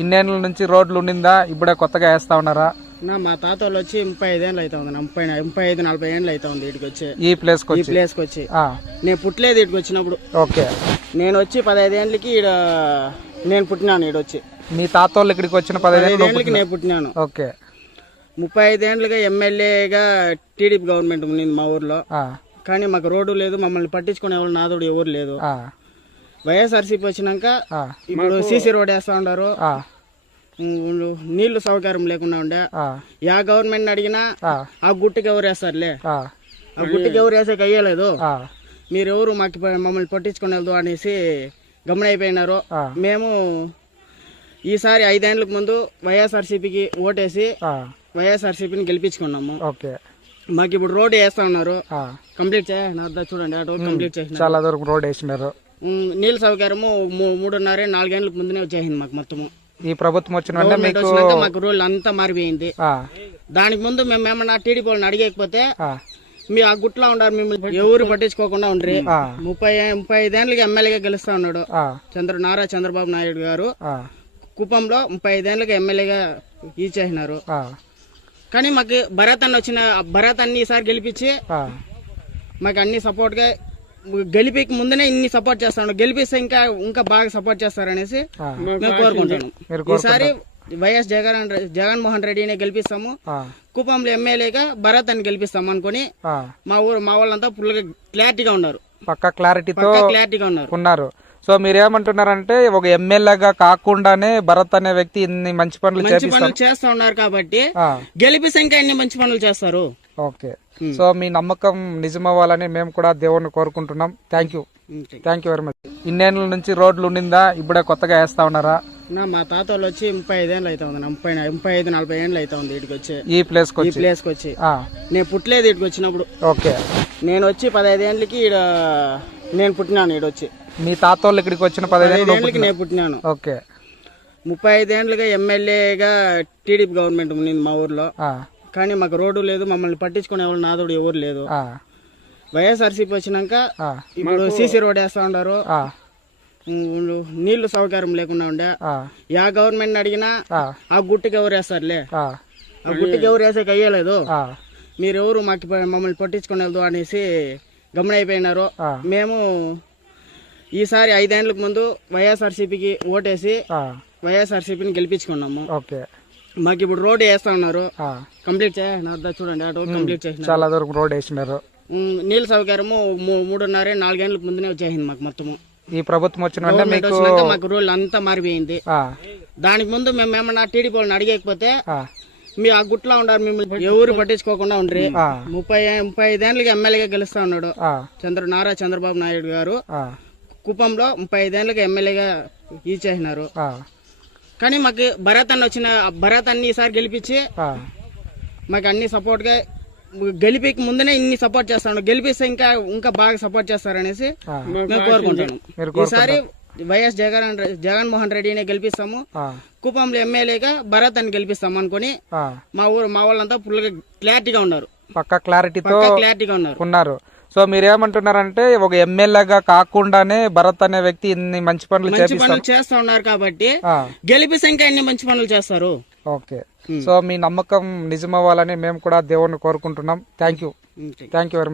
ఇన్నేళ్ళ నుంచి రోడ్లు ఉండిందా? ఇప్పుడే కొత్తగా వేస్తా ఉన్నారా? నా మా తాత వాళ్ళు వచ్చి ముప్పై ఐదేళ్ళు అవుతా ఉంది ముప్పై ముప్పై ఐదు నలభై ఏళ్ళు అవుతా ఉంది ఇటుకి వచ్చి. ఈ ప్లేస్ ఈ ప్లేస్కి వచ్చి. నేను పుట్టలేదు ఇటుకి వచ్చినప్పుడు. ఓకే. నేను వచ్చి పదహైదేళ్ళకి ఈడ నేను పుట్టినాను ఈడ వచ్చి. మీ తాత వాళ్ళు ఇక్కడికి వచ్చిన పదిహేను పదహైదేళ్ళకి నేను పుట్టినాను. ఓకే. ముప్పై ఐదేళ్ళుగా ఎమ్మెల్యేగా టీడీపీ గవర్నమెంట్ ఉండింది మా ఊర్లో. కానీ మాకు రోడ్డు లేదు మమ్మల్ని పట్టించుకునే వాళ్ళు నాదుడు ఎవరు లేదు. వైఎస్ఆర్సీపీ వచ్చినాక ఇప్పుడు సీసీ రోడ్ వేస్తా ఉన్నారు ఆ, ఉమ్, నీళ్ళు సౌకర్యం లేకుండా ఉండే. ఆ, యా గవర్నమెంట్ అడిగినా ఆ, గుట్టుకి ఎవరు వేస్తారులే? ఆ, గుట్టుకి ఎవరు వేసేకి అయ్యలేదు మీరు ఎవరు మాకు మమ్మల్ని పట్టించుకునేది అనేసి గమనైపోయినారు. మేము ఈసారి ఐదేళ్ళకు ముందు వైఎస్ఆర్సీపీకి ఓటేసి వైఎస్ఆర్సీపీని గెలిపించుకున్నాము. ఓకే. మాకు ఇప్పుడు రోడ్ వేస్తా ఉన్నారు. కంప్లీట్ చేయ నా వద్ద చూడండి కంప్లీట్ చేసిన చాలా దూరం రోడ్ వేసినారు. నీళ్ళ సౌకర్యము మూడున్నర నాలుగేళ్ళకు ముందునే వచ్చేసింది మాకు మొత్తము. ఈ ప్రభుత్వం వచ్చిన మీకు రోడ్లు అంతా మారిపోయింది. దానికి ముందు మేము ఏమన్నా టీడీపీ వాళ్ళని అడిగకపోతే మీ ఆ గుట్లో ఉండారు మిమ్మల్ని ఎవరు పట్టించుకోకుండా ఉండ్రి. ముప్పై ముప్పై ఐదేళ్ళకి ఎమ్మెల్యేగా గెలుస్తా ఉన్నాడు. చంద్ర నారా చంద్రబాబు నాయుడు గారు కుప్పంలో ముప్పై ఐదేళ్ళకి ఎమ్మెల్యేగా ఇచ్చేసినారు కానీ మాకు భరత్ అన్న వచ్చిన భరత్ అన్ని ఈసారి గెలిపించి మాకు అన్ని సపోర్ట్గా గెలిపికి ముందునే ఇన్ని సపోర్ట్ చేస్తాడు గెలిపిస్తే ఇంకా ఇంకా బాగా సపోర్ట్ చేస్తారనేసి. మేము కోరుకుంటాను. ఈసారి వైఎస్ జగన్ జగన్మోహన్ రెడ్డిని గెలిపిస్తాము. కుప్పంలో ఎమ్మెల్యేగా భరత్ అని గెలిపిస్తాం అనుకుని. మా ఊరు మా వాళ్ళంతా ఫుల్గా క్లారిటీగా ఉన్నారు. పక్క క్లారిటీతో పక్కా క్లారిటీగా ఉన్నారు. ఉన్నారు. సో మీరేమంటున్నారంటే ఒక ఎమ్మెల్యేగా కాకుండానే భరత్ అనే వ్యక్తి ఇన్ని మంచి పనులు మంచి చేపిస్తారు. పనులు చేస్తా ఉన్నారు కాబట్టి గెలిపిస్తే ఇంకా ఎన్ని మంచి పనులు చేస్తారు? ఓకే. సో మీ నమ్మకం నిజమవ్వాలని మేము కూడా దేవుణ్ణి కోరుకుంటున్నాం. Thank you. Thank you very much ఇన్నేళ్ళ నుంచి రోడ్లు ఉండిందా? ఇప్పుడే కొత్తగా వేస్తా ఉన్నారా? నా మా తాత వాళ్ళు వచ్చి ముప్పై ఐదేళ్ళు అవుతా ఉంది. ముప్పై ముప్పై ఐదు నలభై ఏళ్ళు అవుతా ఉంది ఇటుకి వచ్చి ఈ ప్లేస్ ఈ ప్లేస్కి వచ్చి. నేను పుట్టలేదు ఇటుకి వచ్చినప్పుడు ఓకే. నేను వచ్చి పదహైదేళ్ళకి ఈడ నేను పుట్టినాను ఈడ వచ్చి మీ తాత వాళ్ళు ఇక్కడికి వచ్చిన పదహైదేళ్ళకి నేను పుట్టినాను. ఓకే. ముప్పై ఐదేళ్ళుగా ఎమ్మెల్యేగా టీడీపీ గవర్నమెంట్ ఉండింది మా ఊర్లో. ఆ, కానీ మాకు రోడ్డు లేదు మమ్మల్ని పట్టించుకునే వాళ్ళు నాదుడు ఎవరు లేదు. ఆ, వైఎస్ఆర్సీపీ వచ్చినాక ఇప్పుడు సీసీ రోడ్ వేస్తా ఉన్నారు నీళ్ళు సౌకర్యం లేకుండా ఉండే. ఆ, యా గవర్నమెంట్ అడిగినా ఆ, గుట్టుకి ఎవరు వేస్తారులే. ఆ, గుట్టుకి ఎవరు వేసేకి అయ్యలేదు ఆ, మీరు ఎవరు మాకు మమ్మల్ని పట్టించుకునేది అనేసి గమనైపోయినారు. మేము ఈసారి ఐదేళ్ళకు ముందు వైఎస్ఆర్సీపీకి ఓటేసి ఆ, వైఎస్ఆర్సీపీని గెలిపించుకున్నాము. ఓకే. మాకు ఇప్పుడు రోడ్ వేస్తా ఉన్నారు. కంప్లీట్ వద్ద చూడండి అటు కంప్లీట్ చేసిన చాలా దూరం రోడ్ వేసినారు. నీళ్ళ సౌకర్యము మూడున్నర నాలుగేళ్ళకు ముందునే వచ్చేసింది మాకు మొత్తము. ఈ ప్రభుత్వం వచ్చిన మీకు రోడ్లు అంతా మారిపోయింది. దానికి ముందు మేము ఏమన్నా టీడీపీ వాళ్ళని అడిగకపోతే మీ ఆ గుట్లో ఉండారు మిమ్మల్ని ఎవరు పట్టించుకోకుండా ఉండ్రి. ముప్పై ముప్పై ఐదేళ్ళకి ఎమ్మెల్యేగా గెలుస్తా ఉన్నాడు. చంద్ర నారా చంద్రబాబు నాయుడు గారు. కుప్పంలో ముప్పై ఐదేళ్ళకి ఎమ్మెల్యేగా ఇచ్చేసినారు ఆ, కానీ మాకు భరత్ అన్న వచ్చిన భరత్ అన్ని ఈసారి గెలిపించి మాకు అన్ని సపోర్ట్గా గెలిపికి ముందునే ఇన్ని సపోర్ట్ చేస్తాడు. గెలిపిస్తే ఇంకా ఇంకా బాగా సపోర్ట్ చేస్తారనేసి. మేము కోరుకుంటాను ఈసారి వైఎస్ జగన్ జగన్మోహన్ రెడ్డిని గెలిపిస్తాము. కుప్పంలో ఎమ్మెల్యేగా భరత్ అని గెలిపిస్తాం అనుకుని. మా ఊరు మా వాళ్ళంతా ఫుల్గా క్లారిటీగా ఉన్నారు. పక్క క్లారిటీతో పక్కా క్లారిటీగా ఉన్నారు. ఉన్నారు. సో మీరేమంటున్నారంటే ఒక ఎమ్మెల్యేగా కాకుండానే భరత్ అనే వ్యక్తి ఇన్ని మంచి పనులు మంచి చేపిస్తారు పనులు చేస్తా ఉన్నారు కాబట్టి గెలిపిస్తే ఇంకా ఎన్ని మంచి పనులు చేస్తారు? ఓకే. సో మీ నమ్మకం నిజమవ్వాలని మేము కూడా దేవుణ్ణి కోరుకుంటున్నాం. Thank you. Thank you very much